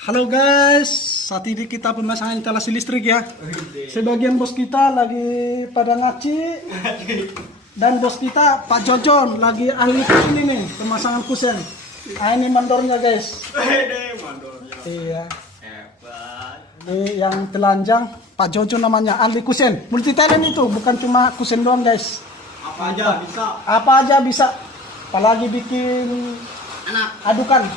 Halo guys, saat ini kita pemasangan instalasi listrik ya. Sebagian bos kita lagi pada ngaci dan bos kita Pak Jojon lagi ahli kusen ini pemasangan kusen. Ah, ini mandornya guys. Iya. Ini yang telanjang Pak Jojon namanya, ahli kusen. Multi talent itu, bukan cuma kusen doang guys. Apa aja bisa. Apa aja bisa. Apalagi bikin Anak. adukan.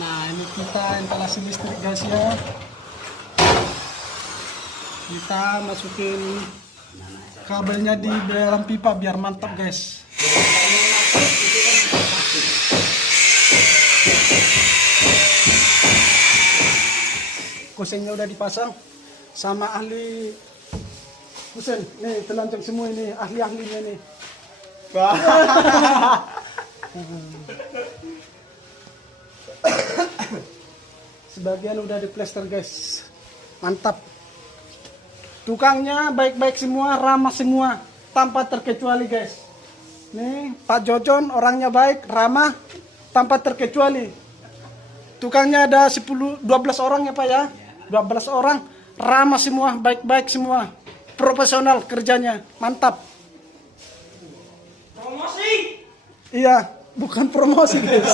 Nah, ini kita instalasi listrik guys ya. Kita masukin kabelnya di dalam pipa biar mantap guys. Kusennya udah dipasang sama ahli kusen. Nih telanjang semua ini, ahli-ahlinya nih. Sebagian udah di plester guys, mantap. Tukangnya baik-baik semua, ramah semua, tanpa terkecuali guys. Nih Pak Jojon orangnya baik, ramah, tanpa terkecuali. Tukangnya ada 12 orang ya Pak ya, 12 orang, ramah semua, baik-baik semua, profesional kerjanya, mantap. Promosi. Iya, bukan promosi guys.